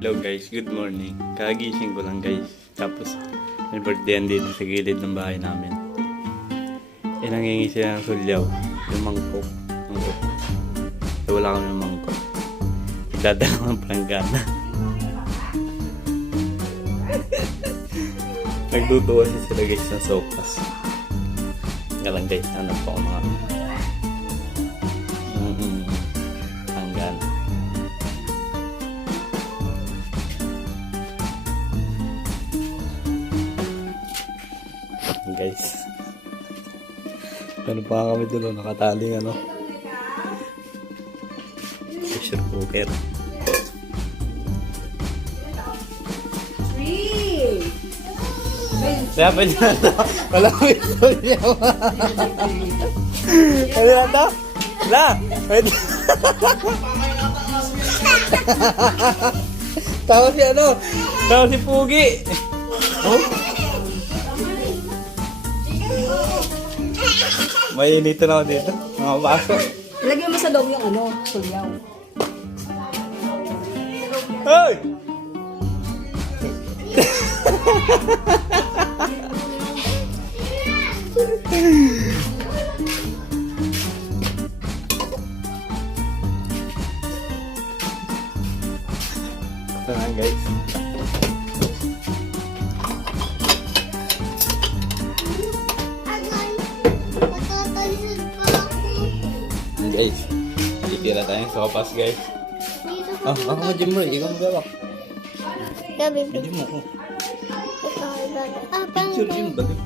Hello guys, good morning. Kagising ko lang guys. Tapos may birthday dito sa gilid ng bahay namin. Nangingi sila ng sulyaw. Yung mangkok. So wala kami ng mangkok. Dadala ng planggana. Nagduduwa sila guys ng sopas. Nga lang guys, hanap po ako mga planggana. Guys, ano pa kami doon, nakataling pressure cooker. Kaya pwede na ito. Wala ko ito niya. Pwede na ito? Wala. Pwede. Tawa si tawa si Pugi. Oh? May inito na ako dito. Mga baso. Ilagay mo sa loob yung sulyaw. Hey! Ito na guys. Guys, titira tayong sopas guys. Ako mo Jimboy, ikaw magawak. Gabi. Hindi mo ako. Ah, Picture Jim, bagay.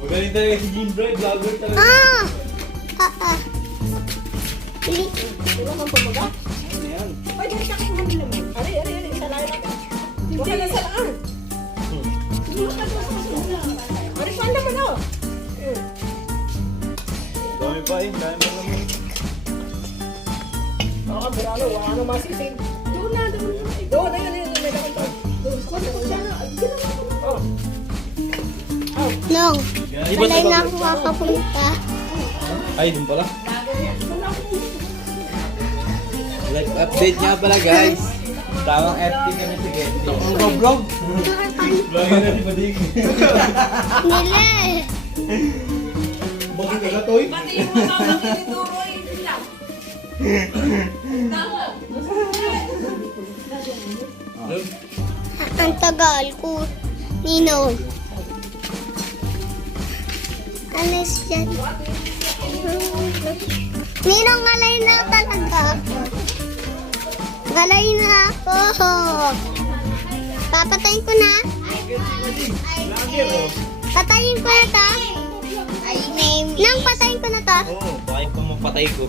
Magaling talaga si Jimboy, vlogger talaga. Pili. Wala kang pamaga? Ano yan? Ay, dahil sa akin namin naman. Ari, isa lang natin. Huwag ka na sa laan. Huwag ka na sa laan. Ari, saan naman ako? Dami pa eh, dami pa naman. Oo, bralo, wala nang masisig. Doon na, doon. Doon, ayun, may lakad to. Doon, doon na. Ay, gano'n ako. Oh. Nong, malay na ako kakapunta. Ay, dun pala. Like update nga pala guys. Tamang FT kami si Getty. Ang vlog. Vlogger na si Padig. Nile. Bakit ka na, Toy? Pati yung mga makikituro, yun lang. Ang tagal ko. Ninong. Alis dyan. Ninong, ngalay na talaga. Ngalay na ako. Papatayin ko na. Patayin ko na to. Nang patayin ko na to. Oo, bakit pa mapatay ko?